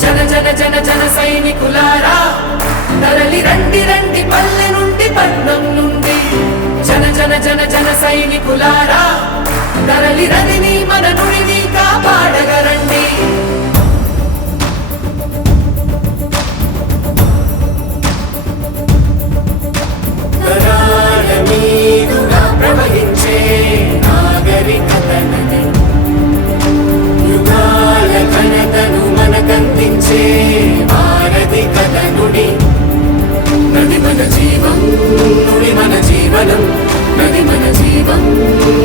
జన జన జన జన సైనికులారా తరలి రండి రండి పల్లె నుండి పట్నం నుండి జన జన జన జన సైనికులారా తరలి రదిని మన నుడిని కాపాడగరండి తరాల మీదుగా ప్రవహించే నాగరికత నది యుగాల ఘనతను మనకందించే భారతి కథ నుడి నది మన జీవం నుడి మన జీవనం నది మన జీవం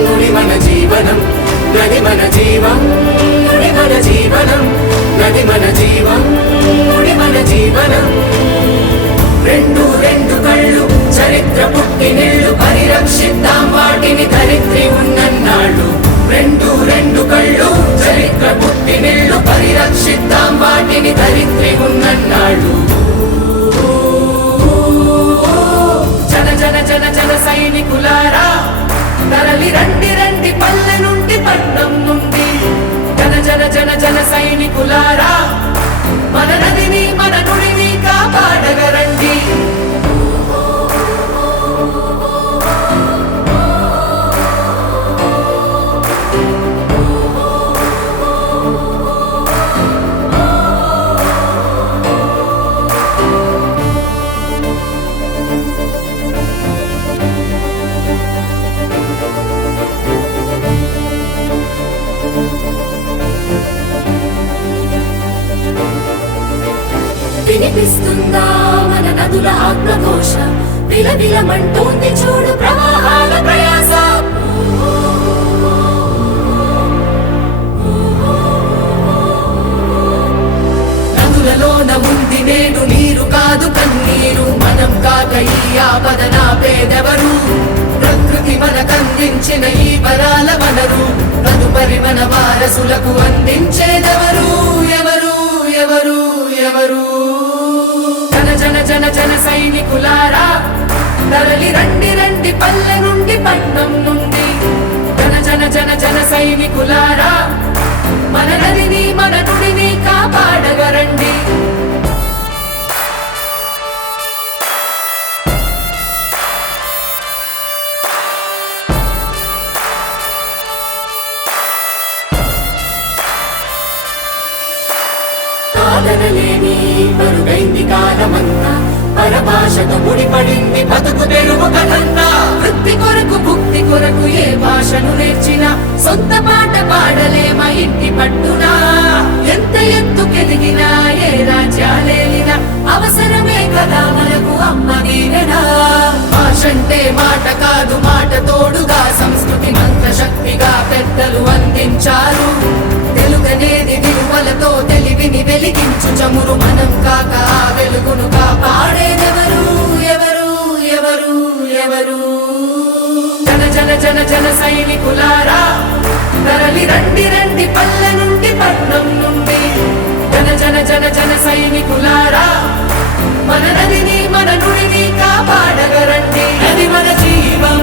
నుడి మన జీవనం నది మన జీవం నుడి మన జీవనం నది మన జీవం నుడి మన జీవనం రెండు రెండు కళ్ళు చరిత్ర పుట్టినిళ్ళు పరిరక్షిద్దాం వాటిని ధరిత్రి ఉన్నన్నాళ్ళు రెండు రెండు కళ్ళు చరిత్ర పుట్టినిళ్ళు పరిరక్షిద్దాం వాటిని ధరిత్రి ఉన్నన్నాళ్ళు జన జన జన జన సైనికులారా తరలి రండి రండి పల్లె నుండి పట్నం నుండి జన జన జన జన సైనికులారా మన నదిని మన నుడిని కాపాడగరండి వినిపిస్తుందా మన నదుల ఆత్మఘోష విలవిలమంటోంది చూడు ప్రవాహాల ప్రయాస నదులలోన ఉంది నేడు నీరు కాదు కన్నీరు మనం కాక ఈ ఆపద నాపేదెవరు ప్రకృతి మనకందించిన ఈ వరాల వనరు తదుపరి మన వారసులకు అందించేదెవరు ఎవరు ఎవరు ఎవరు జన జన జన జన సైనికులారా తరలి రండి రండి పల్లె నుండి పట్నం నుండి జన జన జన జన సైనికులారా మన నదిని మన నుడిని కాపాడగరండి కాదనలేని మరుగైంది కాలమన్నా పరభాషతో ముడిపడింది బతుకు తెరువు కథన్నా వృత్తి కొరకు భుక్తి కొరకు ఏ భాషను నేర్చినా సొంత పాట పాడలేమా ఇంటి పట్టునా ఎంత ఎత్తుకెదిగినా ఏ రాజ్యాలేలినా అవసరమే కదా మనకు అమ్మ దీవెన భాషంటే మాట కాదు మాట తోడుగా సంస్కృతి మంత్రశక్తిగా పెద్దలు అందించారు తెలుగనేది విలువలతో తెలివిని వెలిగించు చమురు మనం కాక ఆ వెలుగును కాపాడేదెవరు ఎవరు ఎవరు ఎవరు జన జన జన జన సైనికులారా తరలి రండి రండి పల్లె నుండి పట్నం నుండి జన జన జన జన సైనికులారా మన నదిని మన నుడిని కాపాడగరండి నది మన జీవం